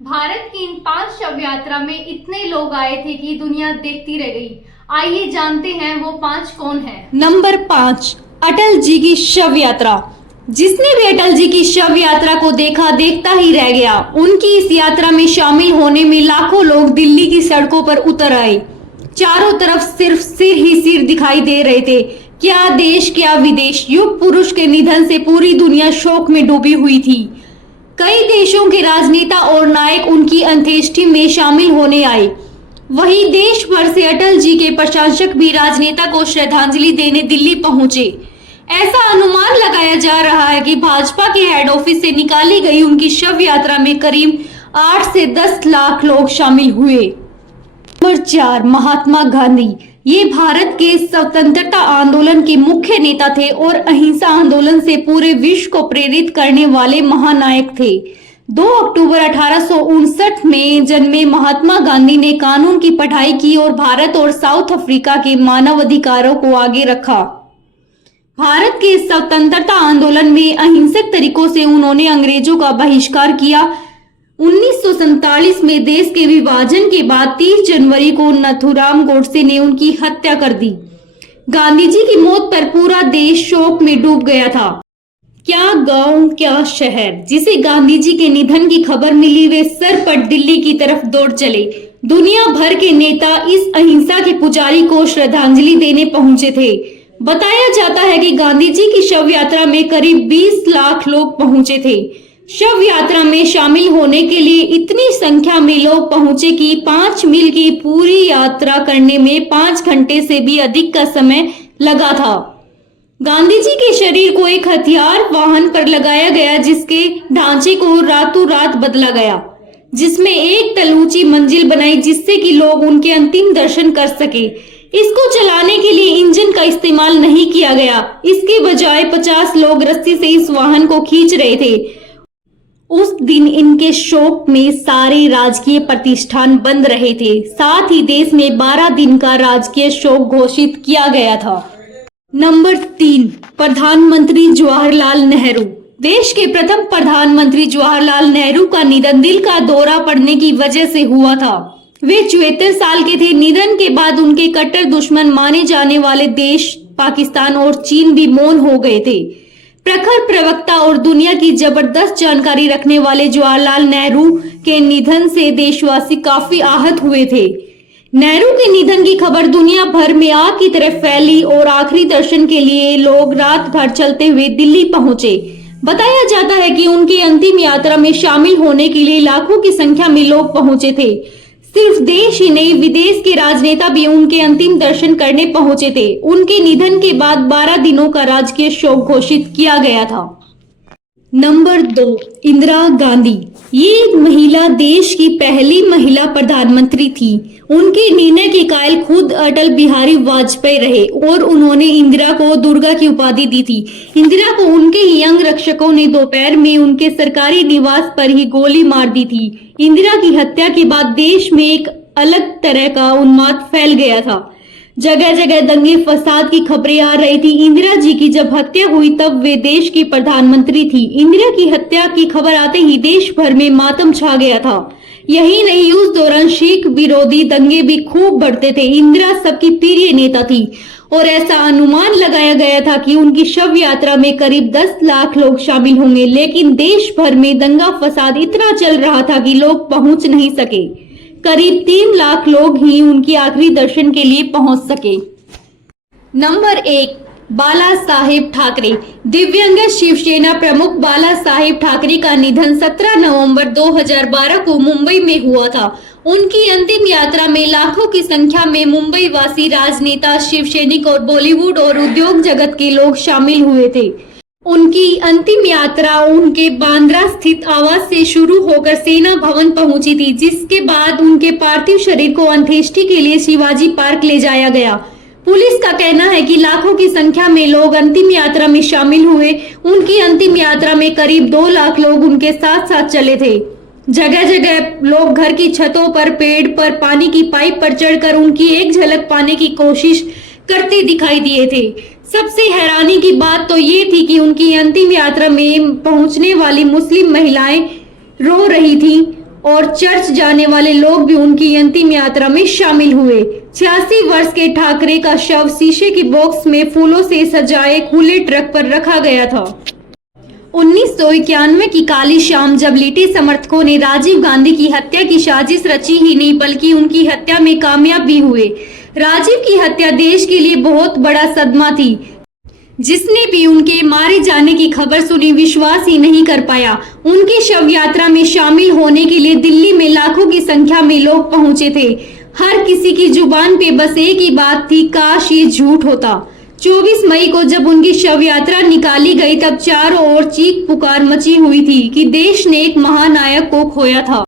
भारत की इन 5 शव यात्रा में इतने लोग आए थे कि दुनिया देखती रह गई। आइए जानते हैं वो 5 कौन है। नंबर 5, अटल जी की शव यात्रा। जिसने भी अटल जी की शव यात्रा को देखा देखता ही रह गया। उनकी इस यात्रा में शामिल होने में लाखों लोग दिल्ली की सड़कों पर उतर आए। चारों तरफ सिर्फ सिर ही सिर दिखाई दे रहे थे। क्या देश क्या विदेश, युग पुरुष के निधन से पूरी दुनिया शोक में डूबी हुई थी। कई देशों के राजनेता और नायक उनकी अंत्येष्टि में शामिल होने आए। वहीं देश भर से अटल जी के प्रशंसक भी राजनेता को श्रद्धांजलि देने दिल्ली पहुंचे। ऐसा अनुमान लगाया जा रहा है कि भाजपा के हेड ऑफिस से निकाली गई उनकी शव यात्रा में करीब 8 से 10 लाख लोग शामिल हुए। नंबर 4, महात्मा गांधी। ये भारत के स्वतंत्रता आंदोलन के मुख्य नेता थे और अहिंसा आंदोलन से पूरे विश्व को प्रेरित करने वाले महानायक थे। 2 अक्टूबर 1859 में जन्मे महात्मा गांधी ने कानून की पढ़ाई की और भारत और साउथ अफ्रीका के मानव अधिकारों को आगे रखा। भारत के स्वतंत्रता आंदोलन में अहिंसक तरीकों से उन्होंने अंग्रेजों का बहिष्कार किया। 1947 में देश के विभाजन के बाद 30 जनवरी को नथुराम गोडसे ने उनकी हत्या कर दी। गांधी जी की मौत पर पूरा देश शोक में डूब गया था। क्या गांव क्या शहर, जिसे गांधी जी के निधन की खबर मिली वे सरपट दिल्ली की तरफ दौड़ चले। दुनिया भर के नेता इस अहिंसा के पुजारी को श्रद्धांजलि देने पहुंचे थे। बताया जाता है कि गांधी जी की शव यात्रा में करीब 20 लाख लोग पहुंचे थे। शव यात्रा में शामिल होने के लिए इतनी संख्या में लोग पहुंचे कि 5 मील की पूरी यात्रा करने में 5 घंटे से भी अधिक का समय लगा था। गांधी जी के शरीर को एक हथियार वाहन पर लगाया गया, जिसके ढांचे को रातों रात बदला गया, जिसमें एक तल ऊंची मंजिल बनाई जिससे कि लोग उनके अंतिम दर्शन कर सके। इसको चलाने के लिए इंजन का इस्तेमाल नहीं किया गया। इसके बजाय 50 लोग रस्सी से इस वाहन को खींच रहे थे। उस दिन इनके शोक में सारे राजकीय प्रतिष्ठान बंद रहे थे। साथ ही देश में 12 दिन का राजकीय शोक घोषित किया गया था। नंबर 3, प्रधानमंत्री जवाहरलाल नेहरू। देश के प्रथम प्रधानमंत्री जवाहरलाल नेहरू का निधन दिल का दौरा पड़ने की वजह से हुआ था। वे 74 साल के थे। निधन के बाद उनके कट्टर दुश्मन माने जाने वाले देश पाकिस्तान और चीन भी मौन हो गए थे। प्रखर प्रवक्ता और दुनिया की जबरदस्त जानकारी रखने वाले जवाहरलाल नेहरू के निधन से देशवासी काफी आहत हुए थे। नेहरू के निधन की खबर दुनिया भर में आग की तरह फैली और आखिरी दर्शन के लिए लोग रात भर चलते हुए दिल्ली पहुंचे। बताया जाता है कि उनकी अंतिम यात्रा में शामिल होने के लिए लाखों की संख्या में लोग पहुंचे थे। सिर्फ देश ही नहीं, विदेश के राजनेता भी उनके अंतिम दर्शन करने पहुंचे थे। उनके निधन के बाद 12 दिनों का राजकीय शोक घोषित किया गया था। नंबर 2, इंदिरा गांधी। ये एक महिला देश की पहली महिला प्रधानमंत्री थी। उनके निर्णय के कायल खुद अटल बिहारी वाजपेयी रहे और उन्होंने इंदिरा को दुर्गा की उपाधि दी थी। इंदिरा को उनके ही अंग रक्षकों ने दोपहर में उनके सरकारी निवास पर ही गोली मार दी थी। इंदिरा की हत्या के बाद देश में एक अलग तरह का उन्माद फैल गया था। जगह जगह दंगे फसाद की खबरें आ रही थी। इंदिरा जी की जब हत्या हुई तब वे देश की प्रधानमंत्री थी। इंदिरा की हत्या की खबर आते ही देश भर में मातम छा गया था। यही नहीं, उस दौरान सिख विरोधी दंगे भी खूब बढ़ते थे। इंदिरा सबकी प्रिय नेता थी और ऐसा अनुमान लगाया गया था कि उनकी शव यात्रा में करीब 10 लाख लोग शामिल होंगे। लेकिन देश भर में दंगा फसाद इतना चल रहा था कि लोग पहुंच नहीं सके। करीब 3 लाख लोग ही उनकी आखिरी दर्शन के लिए पहुंच सके। नंबर 1, बाला साहेब ठाकरे। दिव्यांग शिवसेना प्रमुख बाला साहेब ठाकरे का निधन 17 नवंबर 2012 को मुंबई में हुआ था। उनकी अंतिम यात्रा में लाखों की संख्या में मुंबई वासी, राजनेता, शिवसैनिक और बॉलीवुड और उद्योग जगत के लोग शामिल हुए थे। उनकी अंतिम यात्रा उनके बांद्रा स्थित आवास से शुरू होकर सेना भवन पहुंची थी, जिसके बाद उनके पार्थिव शरीर को अंत्येष्टि के लिए शिवाजी पार्क ले जाया गया। पुलिस का कहना है कि लाखों की संख्या में लोग अंतिम यात्रा में शामिल हुए। उनकी अंतिम यात्रा में करीब 2 लाख लोग उनके साथ साथ चले थे। जगह जगह लोग घर की छतों पर, पेड़ पर, पानी की पाइप पर चढ़कर उनकी एक झलक पाने की कोशिश करते दिखाई दिए थे। सबसे हैरानी की बात तो ये थी कि उनकी अंतिम यात्रा में पहुंचने वाली मुस्लिम महिलाएं रो रही थीं। और चर्च जाने वाले लोग भी उनकी अंतिम यात्रा में शामिल हुए। 86 वर्ष के ठाकरे का शव शीशे की बॉक्स में फूलों से सजाए खुले ट्रक पर रखा गया था। 1991 की काली शाम जब लिटे समर्थकों ने राजीव गांधी की हत्या की साजिश रची ही नहीं बल्कि उनकी हत्या में कामयाब भी हुए। राजीव की हत्या देश के लिए बहुत बड़ा सदमा थी। जिसने भी उनके मारे जाने की खबर सुनी विश्वास ही नहीं कर पाया। उनकी शव यात्रा में शामिल होने के लिए दिल्ली में लाखों की संख्या में लोग पहुंचे थे। हर किसी की जुबान पे बस एक ही बात थी, काश ये झूठ होता। 24 मई को जब उनकी शव यात्रा निकाली गई तब चारों ओर चीख पुकार मची हुई थी कि देश ने एक महानायक को खोया था।